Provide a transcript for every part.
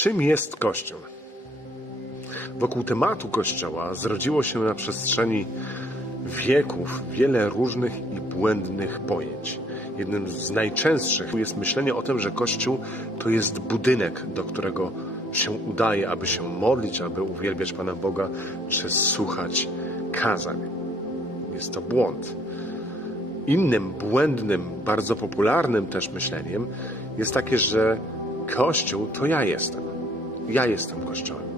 Czym jest Kościół? Wokół tematu Kościoła zrodziło się na przestrzeni wieków wiele różnych i błędnych pojęć. Jednym z najczęstszych jest myślenie o tym, że Kościół to jest budynek, do którego się udaje, aby się modlić, aby uwielbiać Pana Boga, czy słuchać kazań. Jest to błąd. Innym błędnym, bardzo popularnym też myśleniem jest takie, że Kościół to ja jestem. Ja jestem Kościołem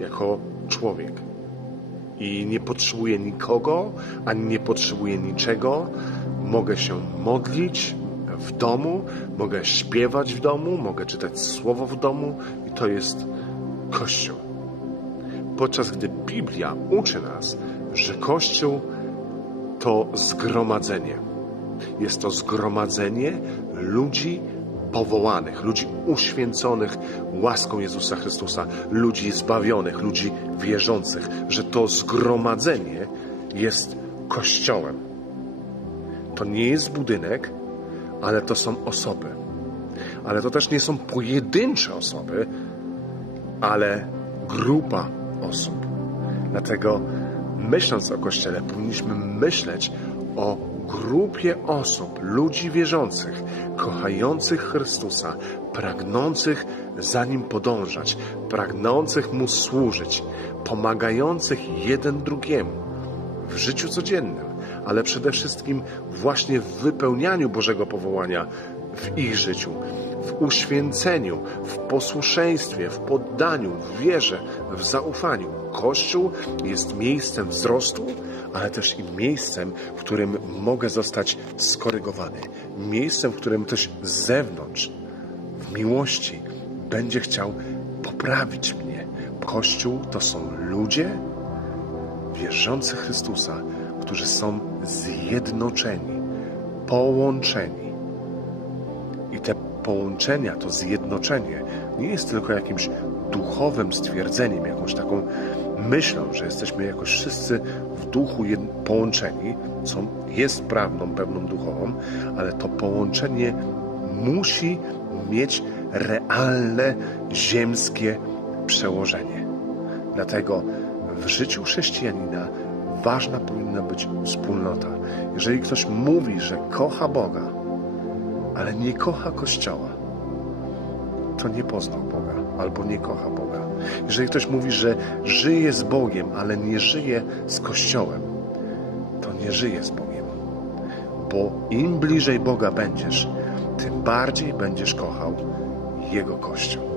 jako człowiek. I nie potrzebuję nikogo, ani nie potrzebuję niczego. Mogę się modlić w domu, mogę śpiewać w domu, mogę czytać słowo w domu i to jest Kościół. Podczas gdy Biblia uczy nas, że Kościół to zgromadzenie. Jest to zgromadzenie ludzi powołanych, ludzi uświęconych łaską Jezusa Chrystusa, ludzi zbawionych, ludzi wierzących, że to zgromadzenie jest Kościołem. To nie jest budynek, ale to są osoby. Ale to też nie są pojedyncze osoby, ale grupa osób. Dlatego myśląc o Kościele, powinniśmy myśleć o grupie osób, ludzi wierzących, kochających Chrystusa, pragnących za Nim podążać, pragnących Mu służyć, pomagających jeden drugiemu w życiu codziennym, ale przede wszystkim właśnie w wypełnianiu Bożego powołania w ich życiu, w uświęceniu, w posłuszeństwie, w poddaniu, w wierze, w zaufaniu. Kościół jest miejscem wzrostu, ale też i miejscem, w którym mogę zostać skorygowany. Miejscem, w którym ktoś z zewnątrz, w miłości, będzie chciał poprawić mnie. Kościół to są ludzie wierzący Chrystusa, którzy są zjednoczeni, połączeni. Te połączenia, to zjednoczenie nie jest tylko jakimś duchowym stwierdzeniem, jakąś taką myślą, że jesteśmy jakoś wszyscy w duchu połączeni, co jest prawdą pewną duchową, ale to połączenie musi mieć realne, ziemskie przełożenie. Dlatego w życiu chrześcijanina ważna powinna być wspólnota. Jeżeli ktoś mówi, że kocha Boga, ale nie kocha Kościoła, to nie poznał Boga albo nie kocha Boga. Jeżeli ktoś mówi, że żyje z Bogiem, ale nie żyje z Kościołem, to nie żyje z Bogiem. Bo im bliżej Boga będziesz, tym bardziej będziesz kochał Jego Kościół.